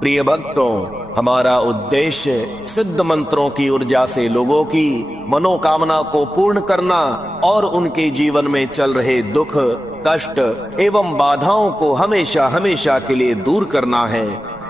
प्रिय भक्तों, हमारा उद्देश्य सिद्ध मंत्रों की ऊर्जा से लोगों की मनोकामना को पूर्ण करना और उनके जीवन में चल रहे दुख, कष्ट एवं बाधाओं को हमेशा हमेशा के लिए दूर करना है।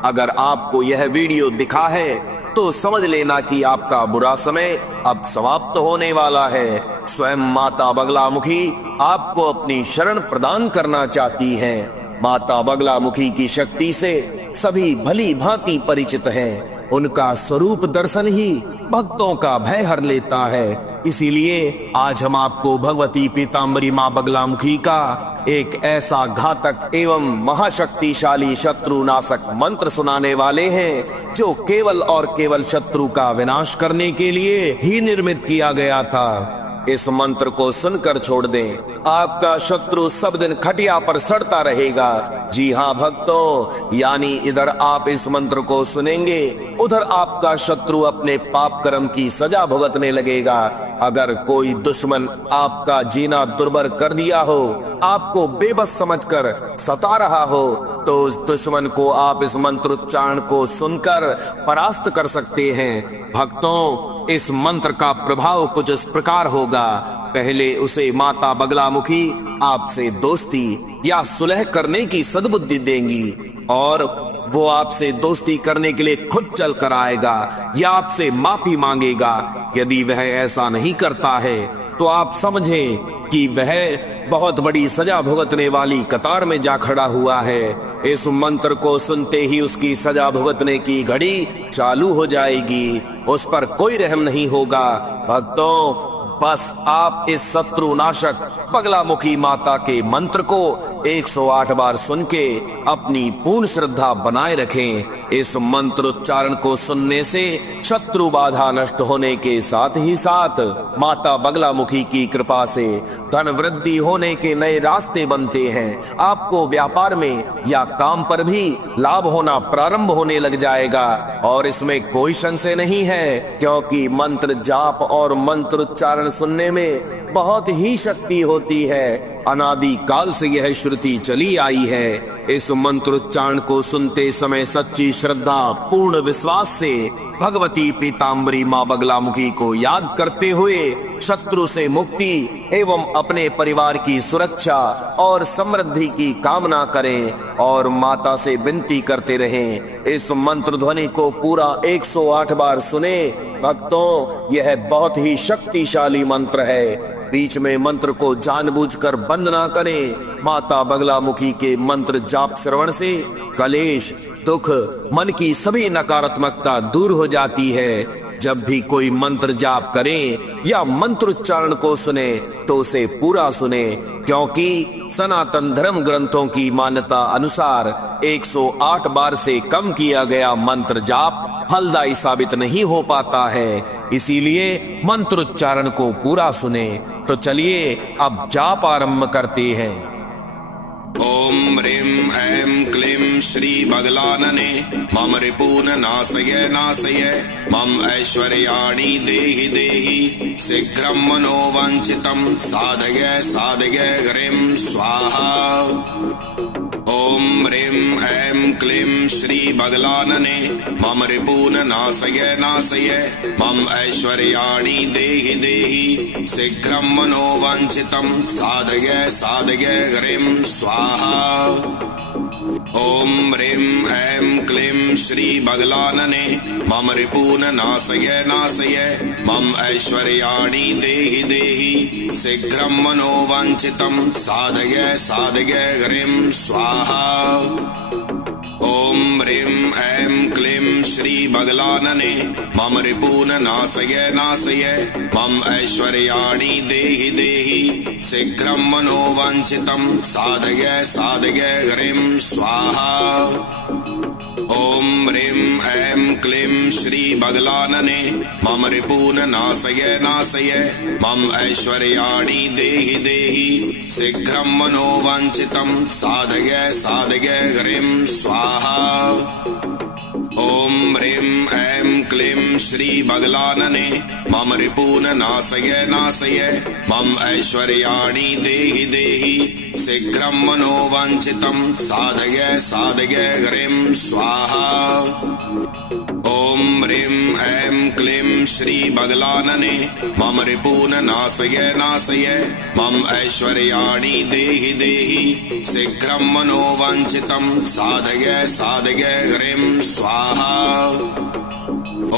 अगर आपको यह वीडियो दिखा है तो समझ लेना कि आपका बुरा समय अब समाप्त होने वाला है। स्वयं माता बगलामुखी आपको अपनी शरण प्रदान करना चाहती हैं। माता बगलामुखी की शक्ति से सभी भली भांति परिचित हैं। उनका स्वरूप दर्शन ही भक्तों का भय हर लेता है। इसीलिए आज हम आपको भगवती पीताम्बरी मां बगलामुखी का एक ऐसा घातक एवं महाशक्तिशाली शत्रुनाशक मंत्र सुनाने वाले हैं, जो केवल और केवल शत्रु का विनाश करने के लिए ही निर्मित किया गया था। इस मंत्र को सुनकर छोड़ दें, आपका शत्रु सब दिन खटिया पर सड़ता रहेगा। जी हाँ भक्तों, यानी इधर आप इस मंत्र को सुनेंगे, उधर आपका शत्रु अपने पाप कर्म की सजा भुगतने लगेगा। अगर कोई दुश्मन आपका जीना दुर्भर कर दिया हो, आपको बेबस समझकर सता रहा हो, तो उस दुश्मन को आप इस मंत्रोच्चारण को सुनकर परास्त कर सकते हैं। भक्तों, इस मंत्र का प्रभाव कुछ इस प्रकार होगा। पहले उसे माता बगलामुखी आपसे दोस्ती या सुलह करने की सद्बुद्धि देंगी और वो आपसे दोस्ती करने के लिए खुद चल कर आएगा या आपसे माफी मांगेगा। यदि वह ऐसा नहीं करता है तो आप समझें कि वह बहुत बड़ी सजा भुगतने वाली कतार में जा खड़ा हुआ है। इस मंत्र को सुनते ही उसकी सजा भुगतने की घड़ी चालू हो जाएगी, उस पर कोई रहम नहीं होगा। भक्तों, बस आप इस शत्रुनाशक बगलामुखी माता के मंत्र को 108 बार सुन के अपनी पूर्ण श्रद्धा बनाए रखें। इस मंत्रोच्चारण को सुनने से शत्रु बाधा नष्ट होने के साथ ही साथ माता बगलामुखी की कृपा से धन वृद्धि होने के नए रास्ते बनते हैं। आपको व्यापार में या काम पर भी लाभ होना प्रारंभ होने लग जाएगा और इसमें कोई संशय नहीं है, क्योंकि मंत्र जाप और मंत्रोच्चारण सुनने में बहुत ही शक्ति होती है। अनादि काल से यह श्रुति चली आई है। इस मंत्रोच्चारण को सुनते समय सच्ची श्रद्धा पूर्ण विश्वास से भगवती पीताम्बरी मां बगलामुखी को याद करते हुए शत्रु से मुक्ति एवं अपने परिवार की सुरक्षा और समृद्धि की कामना करें और माता से विनती करते रहें। इस मंत्र ध्वनि को पूरा 108 बार सुने। भक्तों, यह बहुत ही शक्तिशाली मंत्र है। बीच में मंत्र को जानबूझकर बंद ना करें। माता बगलामुखी के मंत्र जाप श्रवण से कलेश, दुख, मन की सभी नकारात्मकता दूर हो जाती है। जब भी कोई मंत्र जाप करें या मंत्रोच्चारण को सुने तो उसे पूरा सुने, क्योंकि सनातन धर्म ग्रंथों की मान्यता अनुसार 108 बार से कम किया गया मंत्र जाप फलदायी साबित नहीं हो पाता है। इसीलिए मंत्रोच्चारण को पूरा सुने। तो चलिए अब जाप आरंभ करते हैं। ओम ह्रीं ऐं क्लीं श्री बगलानने मम रिपून नाशय नाशय मम ऐश्वर्याणि देहि देहि शीघ्रं मनोवांछितं साधय साधय ह्रीं स्वाहा। ओम ह्रीं ऐं क्लीं श्री बगलानने मम रिपून नाशय नाशय मम ऐश्वर्याणि देहि देहि शीघ्रं मनोवांछितं साधय साधय ह्रीं स्वाहा। ओम ह्रीं ऐं क्लीं श्री बगलानने मम रिपून नाशय नाशय मम ऐश्वर्याणि देहि देहि शीघ्रं मनोवांछितं साधय साधय ह्रीं स्वाहा। ओम ह्रीं ऐं क्लीं श्री बगलानने मम रिपून नाशय नाशय मम ऐश्वर्याणि देहि देहि शीघ्रं मनोवांछितं साधय साधय ह्रीं स्वाहा। ओम ह्रीं ऐं क्लीं श्री बगलानने मम रिपून नाशय नाशय मम ऐश्वर्याणि देहि देहि शीघ्रं मनोवांछितं साधय साधय ह्रीं स्वाहा। ओम ह्रीं ऐं क्लीं श्री बगलानने मम रिपून नाशय नाशय मम ऐश्वर्याणि देहि देहि शीघ्रं मनोवाञ्छितं साधय साधय ह्रीं स्वाहा। ॐ ह्रीं ऐं क्लीं श्रीबगलानने मम रिपून् नाशय नाशय मम ऐश्वर्याणि देहि देहि शीघ्रं मनोवाञ्छितं साधय साधय ह्रीं स्वाहा।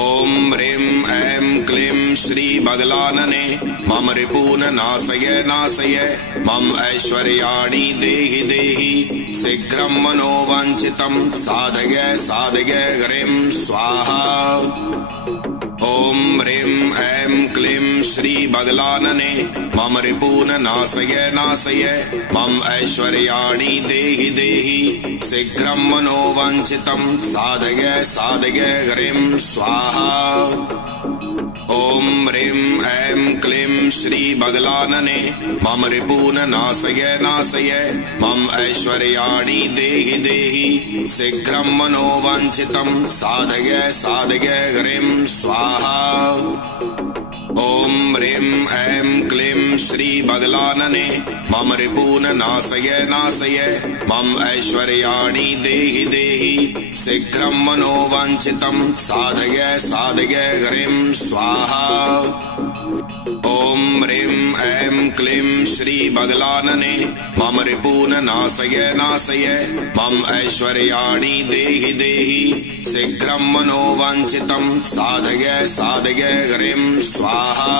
ॐ ह्रीं ऐं क्लीं श्रीबगलानने मम रिपून् नाशय नाशय मम ऐश्वर्याणि देहि देहि शीघ्रं मनोवाञ्छितं साधय साधय ह्रीं स्वाहा। ॐ ह्रीं ऐं क्लीं श्रीबगलानने मम रिपून् नाशय नाशय मम ऐश्वर्याणि देहि देहि शीघ्रं मनोवाञ्छितं साधय साधय ह्रीं स्वाहा। ॐ ह्रीं ऐं क्लीं श्रीबगलानने मम रिपून् नाशय नाशय मम ऐश्वर्याणि देहि देहि शीघ्रं मनोवाञ्छितं साधय साधय ह्रीं स्वाहा। ॐ ह्रीं ऐं क्लीं श्रीबगलानने मम रिपून् नाशय नाशय मम ऐश्वर्याणि देहि देहि शीघ्रं मनोवाञ्छितं साधय साधय ह्रीं स्वाहा। ॐ ह्रीं ऐं क्लीं श्रीबगलानने मम रिपून् नाशय नाशय मम ऐश्वर्याणि देहि देहि शीघ्रं मनोवाञ्छितं साधय साधय ह्रीं स्वाहा।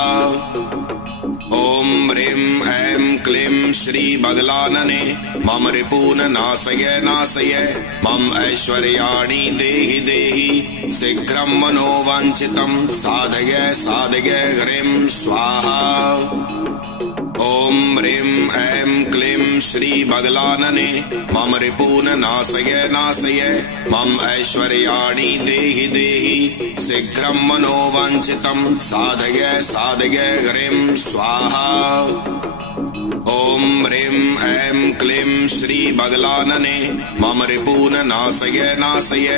ॐ ह्रीं ऐं क्लीं श्रीबगलानने मम रिपून् नाशय नाशय मम ऐश्वर्याणि देहि देहि शीघ्रं मनोवाञ्छितं साधय साधय ह्रीं स्वाहा। ॐ ह्रीं ऐं क्लीं श्रीबगलानने मम रिपून् नाशय नाशय मम ऐश्वर्याणि देहि देहि शीघ्रं मनोवाञ्छितं साधय साधय ह्रीं स्वाहा। ॐ ह्रीं ऐं क्लीं श्रीबगलानने मम रिपून् नाशय नाशय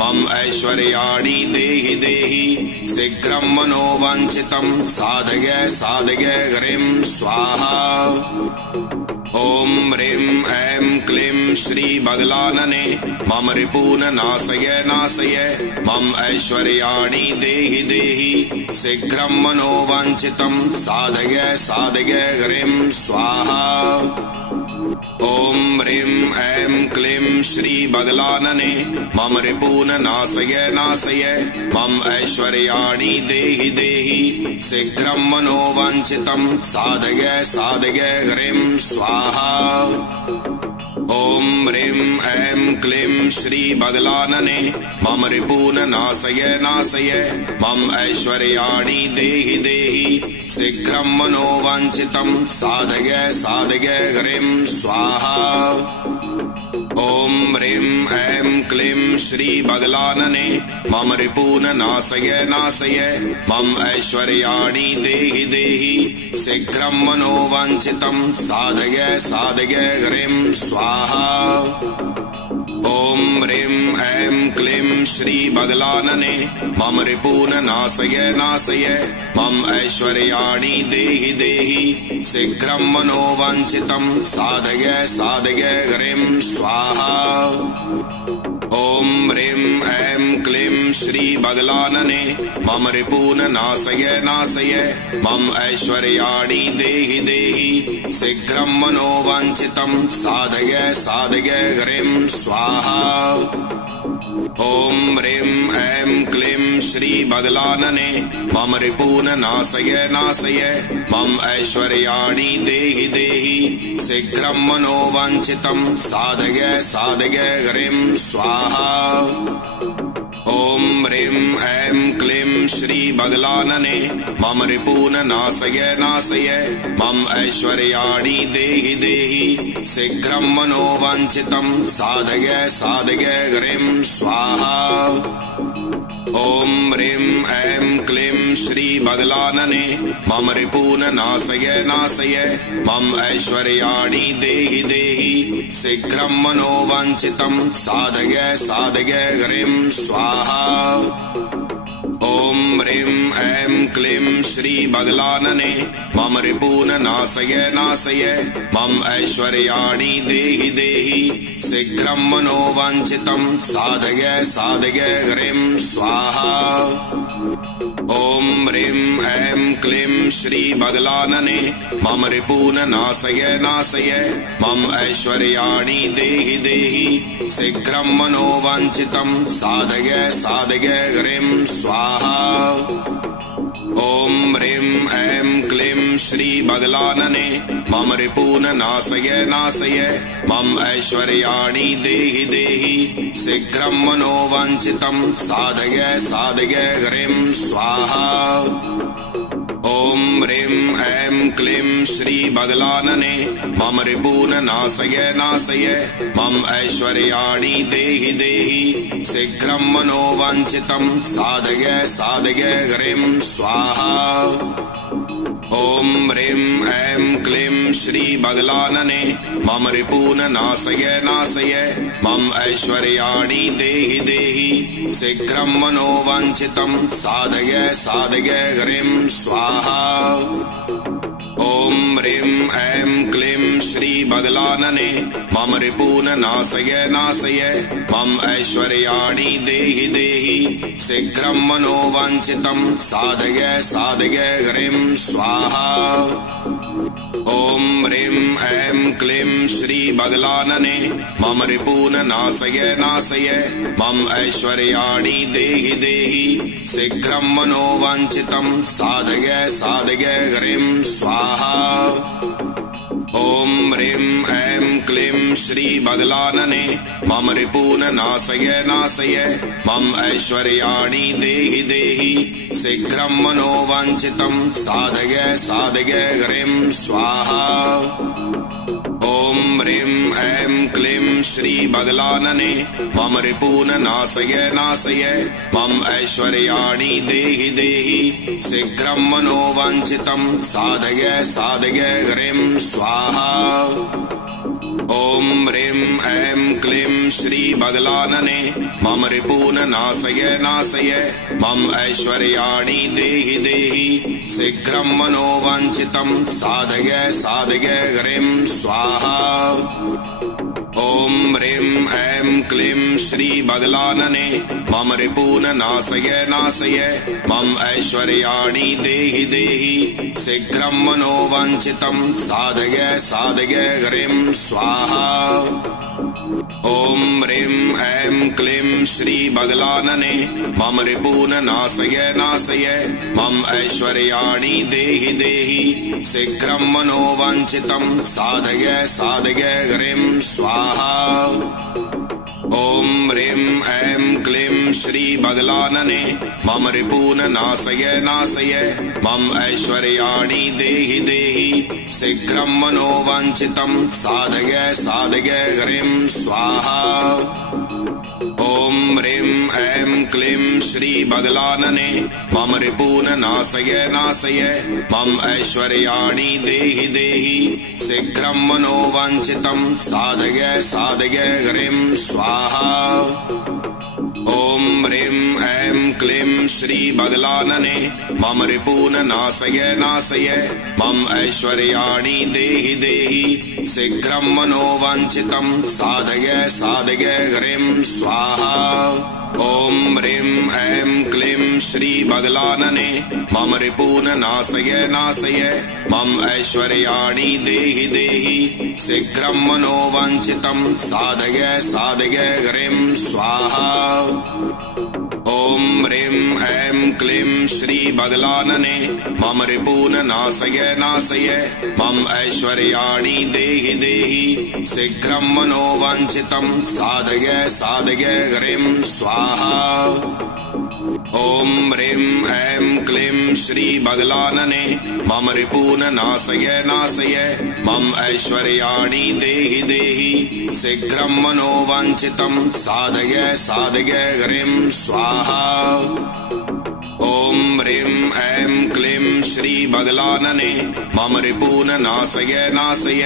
मम ऐश्वर्याणि देहि देहि शीघ्रं मनोवाञ्छितं साधय साधय ह्रीं स्वाहा। ॐ ह्रीं ऐं क्लीं श्रीबगलानने मम रिपून् नाशय नाशय मम ऐश्वर्याणि देहि देहि शीघ्रं मनोवाञ्छितं साधय साधय ह्रीं स्वाहा। ॐ ह्रीं ऐं क्लीं श्रीबगलानने मम रिपून् नाशय नाशय मम ऐश्वर्याणि देहि देहि शीघ्रं मनोवाञ्छितं साधय साधय ह्रीं स्वाहा। ॐ ह्रीं ऐं क्लीं श्रीबगलानने मम रिपून् नाशय नाशय मम ऐश्वर्याणि देहि देहि शीघ्रं मनोवाञ्छितं साधय साधय ह्रीं स्वाहा। ॐ ह्रीं ऐं क्लीं श्रीबगलानने मम रिपून् नाशय नाशय मम ऐश्वर्याणि देहि देहि शीघ्रं मनोवाञ्छितं साधय साधय ह्रीं स्वाहा। ॐ ह्रीं ऐं क्लीं श्रीबगलानने मम रिपून् नाशय नाशय मम ऐश्वर्याणि देहि देहि शीघ्रं मनोवाञ्छितं साधय साधय ह्रीं स्वाहा। ॐ ह्रीं ऐं क्लीं श्रीबगलानने मम रिपून् नाशय नाशय मम ऐश्वर्याणि देहि देहि शीघ्रं मनोवाञ्छितं साधय साधय ह्रीं स्वाहा। ॐ ह्रीं ऐं क्लीं श्रीबगलानने मम रिपून् नाशय नाशय मम ऐश्वर्याणि देहि देहि शीघ्रं मनोवाञ्छितं साधय साधय ह्रीं स्वाहा। ॐ ह्रीं ऐं क्लीं श्रीबगलानने मम रिपून् नाशय नाशय मम ऐश्वर्याणि देहि देहि शीघ्रं मनोवाञ्छितं साधय साधय ह्रीं स्वाहा। ॐ ह्रीं ऐं क्लीं श्रीबगलानने मम रिपून् नाशय नाशय मम ऐश्वर्याणि देहि देहि शीघ्रं मनोवाञ्छितं साधय साधय ह्रीं स्वाहा। ॐ ॐ ह्रीं ऐं क्लीं श्री बगलानने मम रिपून् नाशय नाशय मम ऐश्वर्याणि देहि देहि शीघ्रं मनोवाञ्छितं साधय साधय ह्रीं स्वाहा। ॐ ह्रीं ऐं क्लीं श्री बगलानने मम रिपून् नाशय नाशय मम ऐश्वर्याणि देहि देहि शीघ्रं मनोवाञ्छितं साधय साधय ह्रीं स्वाहा। ॐ ह्रीं ऐं क्लीं श्री बगलानने मम रिपून् नाशय नाशय मम ऐश्वर्याणि देहि देहि शीघ्रं मनोवाञ्छितं साधय साधय ह्रीं स्वाहा। ॐ ह्रीं ऐं क्लीं श्री बगलानने मम रिपून् नाशय नाशय मम ऐश्वर्याणि देहि देहि शीघ्रं मनोवाञ्छितं साधय साधय ह्रीं स्वाहा। ॐ ह्रीं ऐं क्लीं श्री बगलानने मम रिपून् नाशय नाशय मम ऐश्वर्याणि देहि देहि शीघ्रं मनोवाञ्छितं साधय साधय ह्रीं स्वाहा। ॐ ह्रीं ऐं क्लीं श्री बगलानने मम रिपून् नाशय नाशय मम ऐश्वर्याणि देहि देहि शीघ्रं मनोवाञ्छितं साधय साधय ह्रीं स्वाहा। ॐ ह्रीं ऐं क्लीं श्री बगलानने मम रिपून् नाशय नाशय मम ऐश्वर्याणि देहि देहि शीघ्रं मनोवाञ्छितं साधय साधय ह्रीं स्वाहा। ॐ ह्रीं ऐं क्लीं श्री बगलानने मम रिपून् नाशय नाशय मम ऐश्वर्याणि देहि देहि शीघ्रं मनोवाञ्छितं साधय साधय ह्रीं स्वाहा। ॐ ह्रीं ऐं क्लीं श्री बगलानने मम रिपून् नाशय नाशय मम ऐश्वर्याणि देहि देहि शीघ्रं मनोवाञ्छितं साधय साधय ह्रीं स्वाहा। ॐ ह्रीं ऐं क्लीं श्री बगलानने मम रिपून् नाशय नाशय मम ऐश्वर्याणि देहि देहि शीघ्रं मनोवाञ्छितं साधय साधय ह्रीं स्वाहा। ॐ ह्रीं ऐं क्लीं श्री बगलानने मम रिपून् नाशय नाशय मम ऐश्वर्याणि देहि देहि शीघ्रं मनोवाञ्छितं साधय साधय ह्रीं स्वाहा। ॐ ह्रीं ऐं क्लीं श्री बगलानने मम रिपून् नाशय नाशय मम ऐश्वर्याणि देहि देहि शीघ्रं मनोवाञ्छितं साधय साधय ह्रीं स्वाहा। ॐ ह्रीं ऐं क्लीं श्री बगलानने मम रिपून् नाशय नाशय मम ऐश्वर्याणि देहि देहि शीघ्रं मनोवाञ्छितं साधय साधय ह्रीं स्वाहा। ॐ ह्रीं ऐं क्लीं श्री बगलानने मम रिपून् नाशय नाशय मम ऐश्वर्याणि देहि देहि शीघ्रं मनोवाञ्छितं साधय साधय ह्रीं स्वाहा। ॐ ह्रीं ऐं क्लीं श्री बगलानने मम रिपून् नाशय नाशय मम ऐश्वर्याणि देहि देहि शीघ्रं मनोवाञ्छितं साधय साधय ह्रीं स्वाहा। ॐ ह्रीं ऐं क्लीं श्री बगलानने मम रिपून् नाशय नाशय मम ऐश्वर्याणि देहि देहि शीघ्रं मनोवाञ्छितं साधय साधय ह्रीं स्वाहा। ॐ ह्रीं ऐं क्लीं श्री बगलानने मम रिपून् नाशय नाशय मम ऐश्वर्याणि देहि देहि शीघ्रं मनोवाञ्छितं साधय साधय ह्रीं स्वाहा। ॐ ह्रीं ऐं क्लीं श्री बगलानने मम रिपून् नाशय नाशय मम ऐश्वर्याणि देहि देहि शीघ्रं मनोवाञ्छितं साधय साधय ह्रीं स्वाहा। ॐ ह्रीं ऐं क्लीं श्री बगलानने मम रिपून नाशय नाशय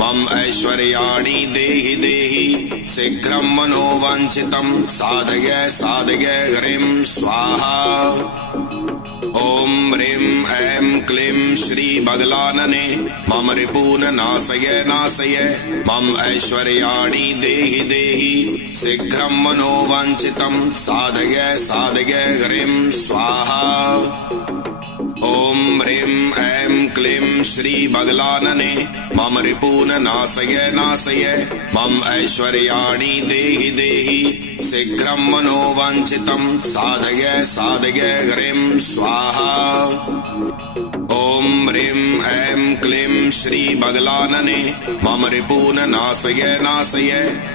मम ऐश्वर्याणि देहि देहि शीघ्रं मनोवाञ्छितं साधय साधय ह्रीं स्वाहा। ॐ ह्रीं ऐं क्लीं श्री बगलानने मम रिपून नाशय नाशय मम ऐश्वर्याणि देहि देहि शीघ्रं मनोवाञ्छितं साधय साधय ह्रीं स्वाहा। ॐ ह्रीं ऐं क्लीं श्री बगलानने मम रिपून नाशय नाशय मम ऐश्वर्याणि देहि देहि शीघ्रं मनोवाञ्छितं साधय साधय ह्रीं स्वाहा। ॐ ह्रीं ऐं क्लीं श्री बगलानने मम रिपून नाशय नाशय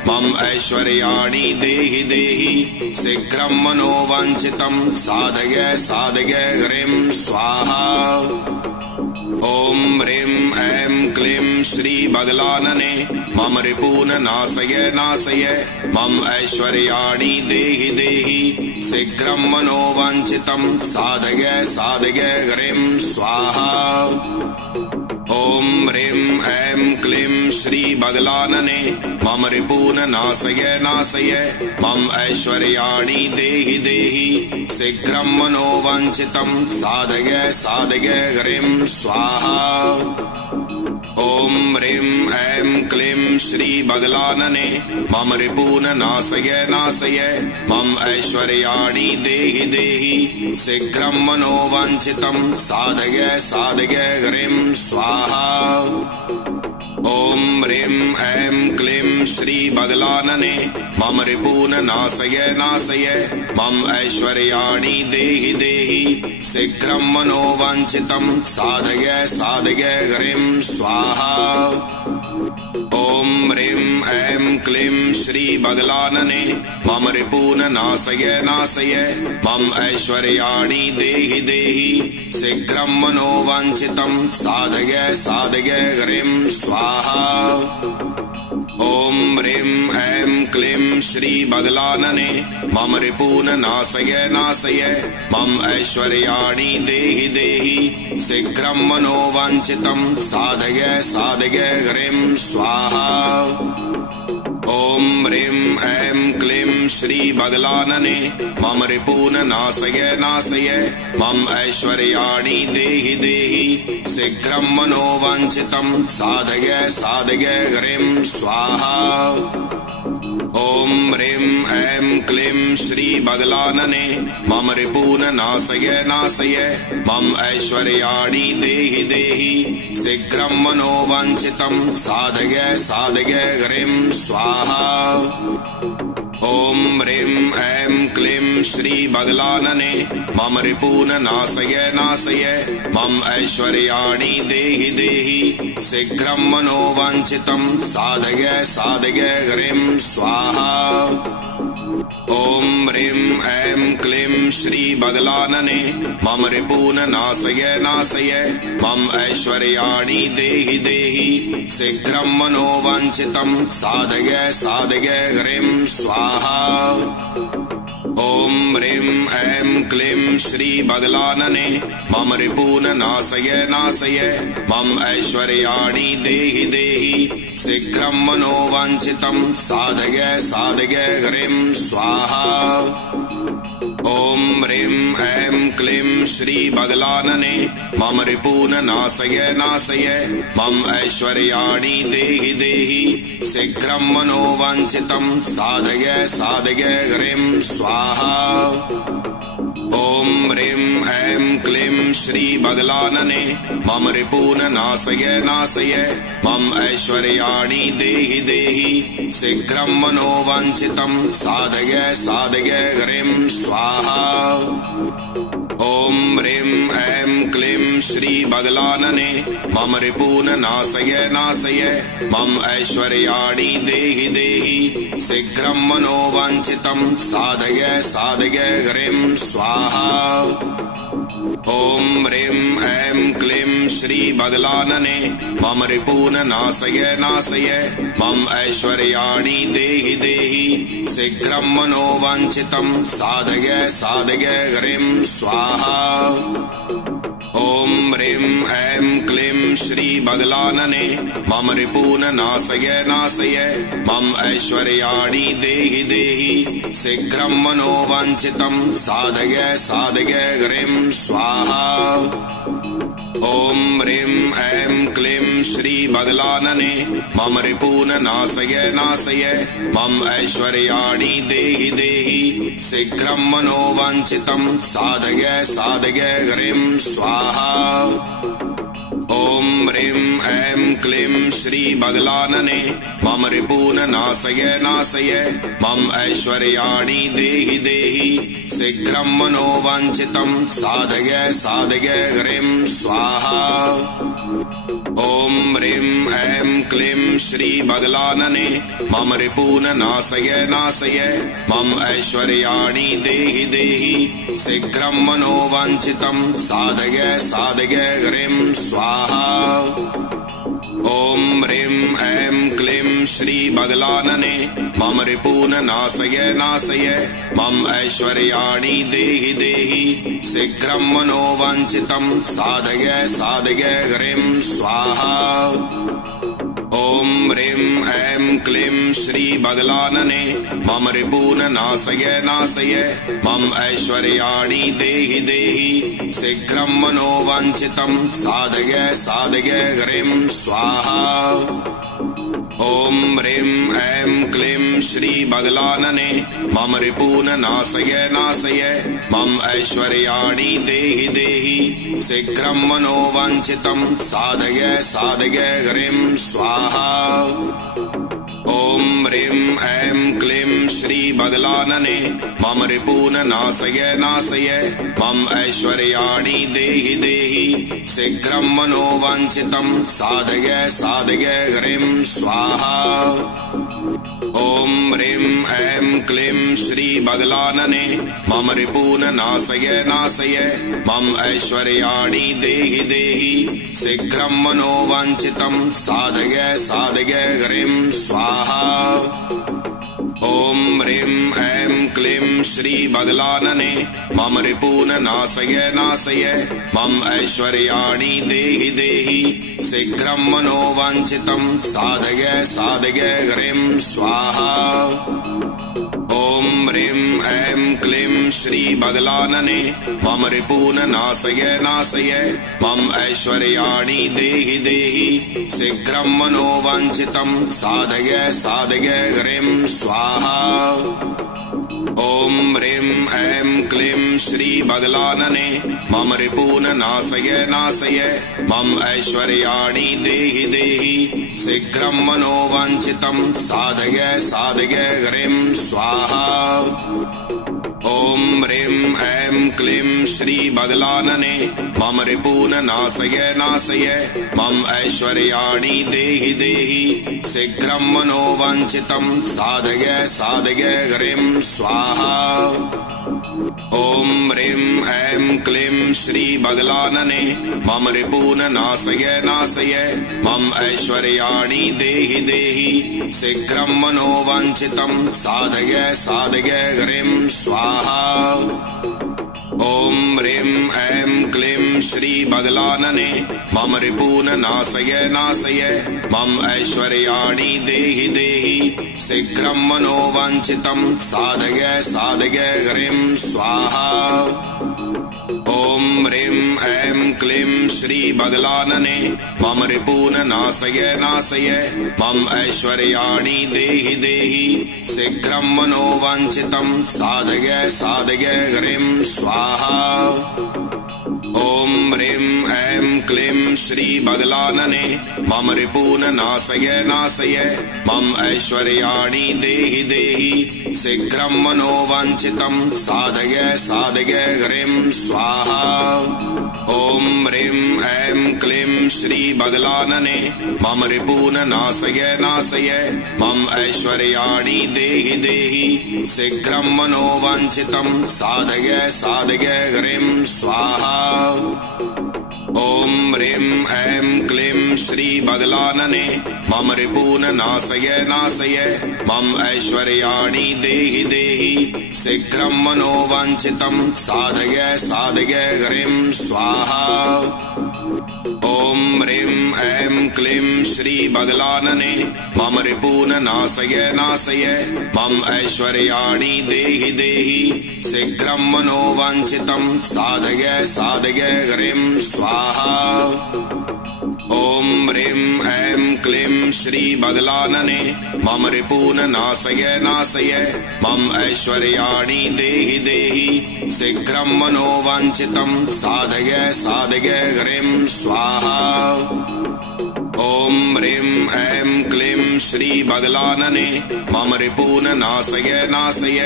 मम ऐश्वर्याणि देहि देहि शीघ्रं मनोवाञ्छितं साधय साधय ह्रीं स्वाहा। ॐ ह्रीं ऐं क्लीं श्री बगलानने मम रिपून नाशय नाशय मम ऐश्वर्याणि देहि देहि शीघ्रं मनोवाञ्छितं साधय साधय ह्रीं स्वाहा। ॐ ह्रीं ऐं क्लीं श्री बगलानने मम रिपून नाशय नाशय मम ऐश्वर्याणि देहि देहि शीघ्रं मनोवाञ्छितं साधय साधय ह्रीं स्वाहा। ॐ ह्रीं ऐं क्लीं श्री बगलानने मम रिपून नाशय नाशय मम ऐश्वर्याणि देहि देहि शीघ्रं मनोवाञ्छितं साधय साधय ह्रीं स्वाहा। ॐ ह्रीं ऐं क्लीं श्री बगलानने मम रिपून नाशय नाशय मम ऐश्वर्याणि देहि देहि शीघ्रं मनोवाञ्छितं साधय साधय ह्रीं स्वाहा। ॐ ह्रीं ऐं क्लीं श्री बगलानने मम रिपून नाशय नाशय मम ऐश्वर्याणि देहि देहि शीघ्रं मनोवाञ्छितं साधय साधय ह्रीं स्वाहा। ॐ ह्रीं ऐं क्लीं श्री बगलानने मम रिपून नाशय नाशय मम ऐश्वर्याणि देहि देहि शीघ्रं मनोवाञ्छितं साधय साधय ह्रीं स्वाहा। ॐ ह्रीं ऐं क्लीं श्री बगलानने मम रिपून नाशय नाशय मम ऐश्वर्याणि देहि देहि शीघ्रं मनोवाञ्छितं साधय साधय ह्रीं स्वाहा। ॐ ह्रीं ऐं क्लीं श्री बगलानने मम रिपून नाशय नाशय मम ऐश्वर्याणि देहि देहि शीघ्रं मनोवाञ्छितं साधय साधय ह्रीं स्वाहा। ॐ ह्रीं ऐं क्लीं श्री बगलानने मम रिपून नाशय नाशय मम ऐश्वर्याणि देहि देहि शीघ्रं मनोवाञ्छितं साधय साधय ह्रीं स्वाहा। ॐ ह्रीं ऐं क्लीं श्री बगलानने मम रिपून नाशय नाशय मम ऐश्वर्याणि देहि देहि शीघ्रं मनोवाञ्छितं साधय साधय ह्रीं स्वाहा। ॐ ह्रीं ऐं क्लीं श्री बगलानने मम रिपून नाशय नाशय मम ऐश्वर्याणि देहि देहि शीघ्रं मनोवाञ्छितं साधय साधय ह्रीं स्वाहा। ॐ ह्रीं ऐं क्लीं श्री बगलानने मम रिपून नाशय नाशय मम ऐश्वर्याणि देहि देहि शीघ्रं मनोवाञ्छितं साधय साधय ह्रीं स्वाहा। ॐ ह्रीं ऐं क्लीं श्री बगलानने मम रिपून नाशय नाशय मम ऐश्वर्याणि देहि देहि शीघ्रं मनोवाञ्छितं साधय साधय ह्रीं स्वाहा। ॐ ह्रीं ऐं क्लीं श्री बगलानने मम रिपून नाशय नाशय मम ऐश्वर्याणि देहि देहि शीघ्रं मनोवाञ्छितं साधय साधय ह्रीं स्वाहा। ॐ ह्रीं ऐं क्लीं श्री बगलानने मम रिपून् नाशय नाशय मम ऐश्वर्याणि देहि देहि शीघ्रं मनोवाञ्छितं साधय साधय ह्रीं स्वाहा। ॐ ह्रीं ऐं क्लीं श्री बगलानने मम रिपून् नाशय नाशय मम ऐश्वर्याणि देहि देहि शीघ्रं मनोवाञ्छितं साधय साधय ह्रीं स्वाहा। ॐ ह्रीं ऐं क्लीं श्री बगलानने मम रिपून् नाशय नाशय मम ऐश्वर्याणि देहि देहि शीघ्रं मनोवाञ्छितं साधय साधय ह्रीं स्वाहा। ॐ ह्रीं ऐं क्लीं श्री बगलानने मम रिपून् नाशय नाशय मम ऐश्वर्याणि देहि देहि शीघ्रं मनोवाञ्छितं साधय साधय ह्रीं स्वाहा। ॐ ह्रीं ऐं क्लीं श्री बगलानने मम रिपून् नाशय नाशय मम ऐश्वर्याणि देहि देहि शीघ्रं मनोवाञ्छितं साधय साधय ह्रीं स्वाहा। ॐ ह्रीं ऐं क्लीं श्री बगलानने मम रिपून् नाशय नाशय मम ऐश्वर्याणि देहि देहि शीघ्रं मनोवाञ्छितं साधय साधय ह्रीं स्वाहा। ॐ ह्रीं ऐं क्लीं श्री बगलानने मम रिपून् नाशय नाशय मम ऐश्वर्याणि देहि देहि शीघ्रं मनोवाञ्छितं साधय साधय ह्रीं स्वाहा। ॐ ह्रीं ऐं क्लीं श्री बगलानने मम रिपून् नाशय नाशय मम ऐश्वर्याणि देहि देहि शीघ्रं मनोवाञ्छितं साधय साधय ह्रीं स्वाहा। ॐ ह्रीं ऐं क्लीं श्री बगलानने मम रिपून् नाशय नाशय मम ऐश्वर्याणि देहि देहि शीघ्रं मनोवाञ्छितं साधय साधय ह्रीं स्वाहा। ॐ ह्रीं ऐं क्लीं श्री बगलानने मम रिपून् नाशय नाशय मम ऐश्वर्याणि देहि देहि शीघ्रं मनोवाञ्छितं साधय साधय ह्रीं स्वाहा। ॐ ह्रीं ऐं क्लीं श्री बगलानने मम रिपून् नाशय नाशय मम ऐश्वर्याणि देहि देहि शीघ्रं मनोवाञ्छितं साधय साधय ह्रीं स्वाहा। ॐ ह्रीं ऐं क्लीं श्री बगलानने मम रिपून् नाशय नाशय मम ऐश्वर्याणि देहि देहि शीघ्रं मनोवाञ्छितं साधय साधय ह्रीं स्वाहा। ॐ ह्रीं ऐं क्लीं श्री बगलानने मम रिपून् नाशय नाशय मम ऐश्वर्याणि देहि देहि शीघ्रं मनोवाञ्छितं साधय साधय ह्रीं स्वाहा। ॐ ह्रीं ऐं क्लीं श्री बगलानने मम रिपून् नाशय नाशय मम ऐश्वर्याणि देहि देहि शीघ्रं मनोवाञ्छितं साधय साधय ह्रीं स्वाहा। ॐ ह्रीं ऐं क्लीं श्री बगलानने मम रिपून् नाशय नाशय मम ऐश्वर्याणि देहि देहि शीघ्रं मनोवाञ्छितं साधय साधय ह्रीं स्वाहा। ॐ ह्रीं ऐं क्लीं श्री बगलानने मम रिपून् नाशय नाशय मम ऐश्वर्याणि देहि देहि शीघ्रं मनोवाञ्छितं साधय साधय ह्रीं स्वाहा। ॐ ह्रीं ऐं क्लीं श्री बगलानने मम रिपून् नाशय नाशय मम ऐश्वर्याणि देहि देहि शीघ्रं मनोवाञ्छितं साधय साधय ह्रीं स्वाहा। ॐ ह्रीं ऐं क्लीं श्री बगलानने मम रिपून् नाशय नाशय मम ऐश्वर्याणि देहि देहि शीघ्रं मनोवाञ्छितं साधय साधय ह्रीं स्वाहा। ॐ ह्रीं ऐं क्लीं श्री बगलानने मम रिपून् नाशय नाशय मम ऐश्वर्याणि देहि देहि शीघ्रं मनोवाञ्छितं साधय साधय ह्रीं स्वाहा। ॐ ह्रीं ऐं क्लीं श्री बगलानने मम रिपून् नाशय नाशय मम ऐश्वर्याणि देहि देहि शीघ्रं मनोवाञ्छितं साधय साधय ह्रीं स्वाहा। ॐ ह्रीं ऐं क्लीं श्री बगलानने मम रिपून् नाशय नाशय मम ऐश्वर्याणि देहि देहि शीघ्रं मनोवाञ्छितं साधय साधय ह्रीं स्वाहा। ॐ ह्रीं ऐं क्लीं श्री बगलानने मम रिपून् नाशय नाशय मम ऐश्वर्याणि देहि देहि शीघ्रं मनोवाञ्छितं साधय साधय ह्रीं स्वाहा। ॐ ह्रीं ऐं क्लीं श्री बगलानने मम रिपून् नाशय नाशय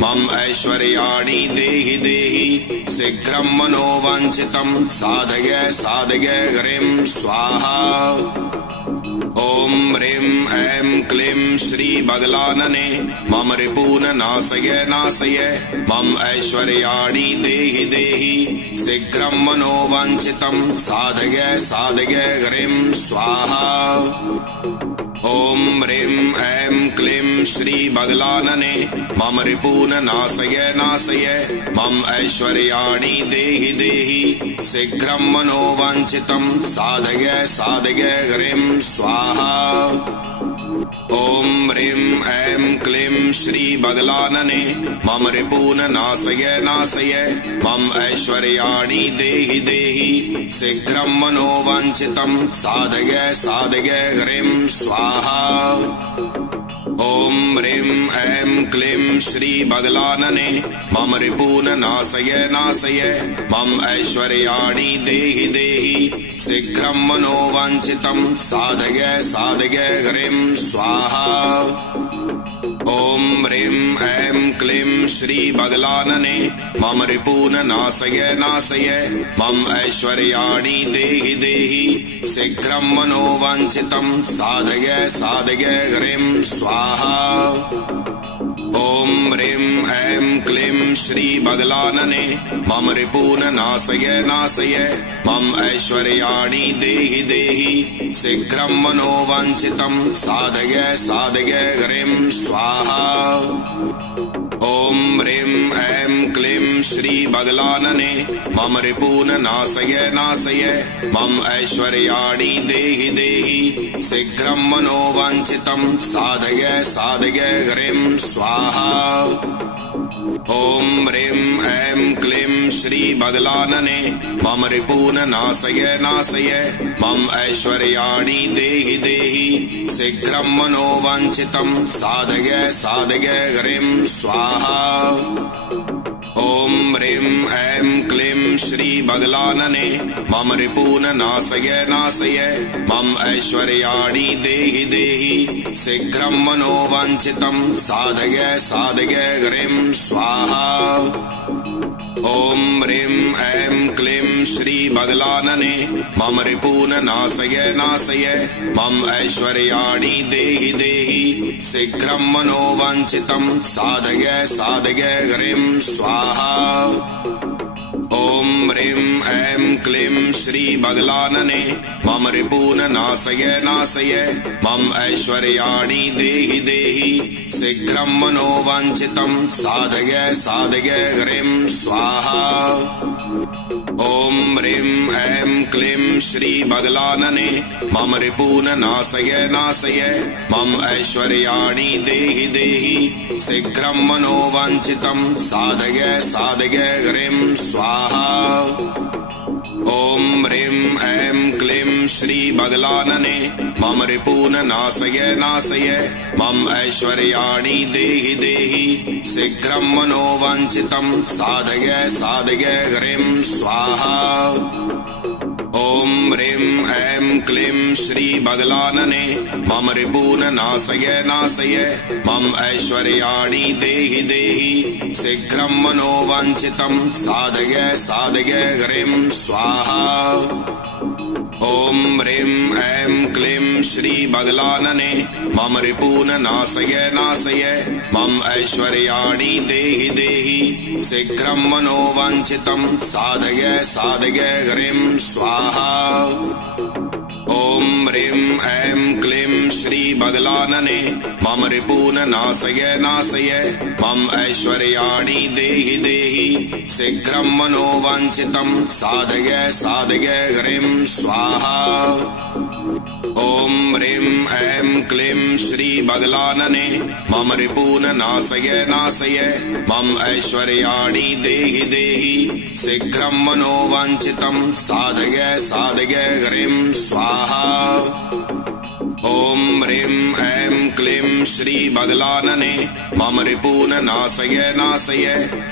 मम ऐश्वर्याणि देहि देहि शीघ्रं मनोवाञ्छितं साधय साधय ह्रीं स्वाहा। ॐ ह्रीं ऐं क्लीं श्री बगलानने मम रिपून् नाशय नाशय मम ऐश्वर्याणि देहि देहि शीघ्रं मनोवाञ्छितं साधय साधय ह्रीं स्वाहा। ॐ ह्रीं ऐं क्लीं श्री बगलानने मम रिपून् नाशय नाशय मम ऐश्वर्याणि देहि देहि शीघ्रं मनोवाञ्छितं साधय साधय ह्रीं स्वाहा। ॐ ह्रीं ऐं क्लीं श्री बगलानने मम रिपून् नाशय नाशय मम ऐश्वर्याणि देहि देहि शीघ्रं मनोवाञ्छितं साधय साधय ह्रीं स्वाहा। ॐ ह्रीं ऐं क्लीं श्री बगलानने मम रिपून् नाशय नाशय मम ऐश्वर्याणि देहि देहि शीघ्रं मनोवाञ्छितं साधय साधय ह्रीं स्वाहा। ॐ ह्रीं ऐं क्लीं श्री बगलानने मम रिपून् नाशय नाशय मम ऐश्वर्याणि देहि देहि शीघ्रं मनोवाञ्छितं साधय साधय ह्रीं स्वाहा। ॐ ह्रीं ऐं क्लीं श्री बगलानने मम रिपून् नाशय नाशय मम ऐश्वर्याणि देहि देहि शीघ्रं मनोवाञ्छितं साधय साधय ह्रीं स्वाहा। ॐ ह्रीं ऐं क्लीं श्री बगलानने मम रिपून् नाशय नाशय मम ऐश्वर्याणि देहि देहि शीघ्रं मनोवाञ्छितं साधय साधय ह्रीं स्वाहा। ॐ ह्रीं ऐं क्लीं श्री बगलानने मम रिपून् नाशय नाशय मम ऐश्वर्याणि देहि देहि शीघ्रं मनोवाञ्छितं साधय साधय ह्रीं स्वाहा। ॐ ह्रीं ऐं क्लीं श्री बगलानने मम रिपून् नाशय नाशय मम ऐश्वर्याणि देहि देहि शीघ्रं मनोवाञ्छितं साधय साधय ह्रीं स्वाहा। ॐ ह्रीं ऐं क्लीं श्री बगलानने मम रिपून् नाशय नाशय मम ऐश्वर्याणि देहि देहि शीघ्रं मनोवाञ्छितं साधय साधय ह्रीं स्वाहा। ॐ ह्रीं ऐं क्लीं श्री बगलानने मम रिपून् नाशय नाशय मम ऐश्वर्याणि देहि देहि शीघ्रं मनोवाञ्छितं साधय साधय ह्रीं स्वाहा। ॐ ह्रीं ऐं क्लीं श्री बगलानने मम रिपून् नाशय नाशय मम ऐश्वर्याणि देहि देहि शीघ्रं मनोवाञ्छितं साधय साधय ह्रीं स्वाहा। ॐ ह्रीं ऐं क्लीं श्री बगलानने मम रिपून् नाशय नाशय मम ऐश्वर्याणि देहि देहि शीघ्रं मनोवाञ्छितं साधय साधय ह्रीं स्वाहा। ॐ ह्रीं ऐं क्लीं श्री बगलानने मम रिपून् नाशय नाशय मम ऐश्वर्याणि देहि देहि शीघ्रं मनोवाञ्छितं साधय साधय ह्रीं स्वाहा। ॐ ह्रीं ऐं क्लीं श्री बगलानने मम रिपून् नाशय नाशय मम ऐश्वर्याणि देहि देहि शीघ्रं मनोवाञ्छितं साधय साधय ह्रीं स्वाहा। ॐ ह्रीं ऐं क्लीं श्री बगलानने मम रिपून् नाशय नाशय मम ऐश्वर्याणि देहि देहि शीघ्रं मनोवाञ्छितं साधय साधय ह्रीं स्वाहा। ॐ ह्रीं ऐं क्लीं श्री बगलानने मम रिपून् नाशय नाशय मम ऐश्वर्याणि देहि देहि शीघ्रं मनोवाञ्छितं साधय साधय ह्रीं स्वाहा। ॐ ह्रीं ऐं क्लीं श्री बगलानने मम रिपून् नाशय नाशय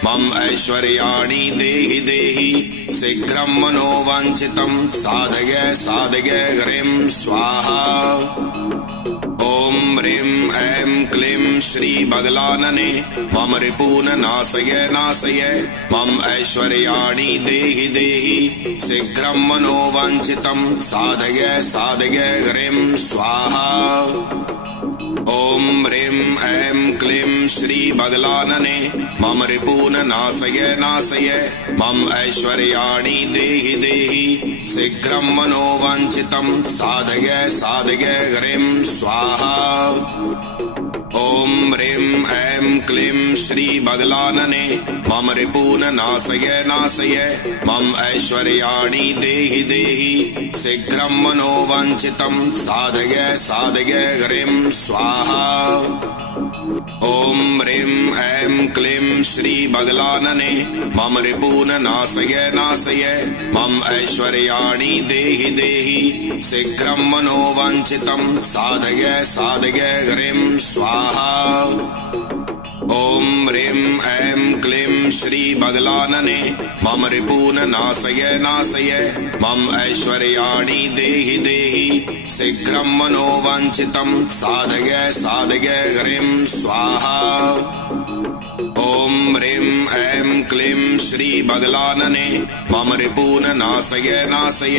मम ऐश्वर्याणि देहि देहि शीघ्रं मनोवाञ्छितं साधय साधय ह्रीं स्वाहा। ॐ ह्रीं ऐं क्लीं श्री बगलानने मम रिपून् नाशय नाशय मम ऐश्वर्याणि देहि देहि शीघ्रं मनोवाञ्छितं साधय साधय ह्रीं स्वाहा। ॐ ह्रीं ऐं क्लीं श्री बगलानने मम रिपून् नाशय नाशय मम ऐश्वर्याणि देहि देहि शीघ्रं मनोवाञ्छितं साधय साधय ह्रीं स्वाहा। ॐ ह्रीं ऐं क्लीं श्री बगलानने मम रिपून् नाशय नाशय मम ऐश्वर्याणि देहि देहि शीघ्रं मनोवाञ्छितं साधय साधय ह्रीं स्वाहा। ॐ ह्रीं ऐं क्लीं श्री बगलानने मम रिपून् नाशय नाशय मम ऐश्वर्याणि देहि देहि शीघ्रं मनोवाञ्छितं साधय साधय ह्रीं स्वाहा। ॐ ह्रीं ऐं क्लीं श्री बगलानने मम रिपून् नाशय नाशय मम ऐश्वर्याणि देहि देहि शीघ्रं मनोवाञ्छितं साधय साधय ह्रीं स्वाहा। ॐ ह्रीं ऐं क्लीं श्री बगलानने मम रिपून् नाशय नाशय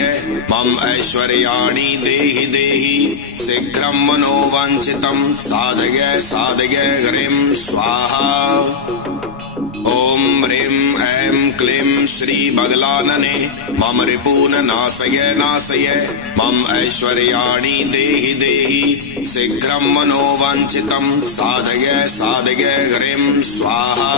मम ऐश्वर्याणि देहि देहि शीघ्रं मनोवाञ्छितं साधय साधय ह्रीं स्वाहा। ॐ ह्रीं ऐं क्लीं श्री बगलानने मम रिपून् नाशय नाशय मम ऐश्वर्याणि देहि देहि शीघ्रं मनोवाञ्छितं साधय साधय ह्रीं स्वाहा।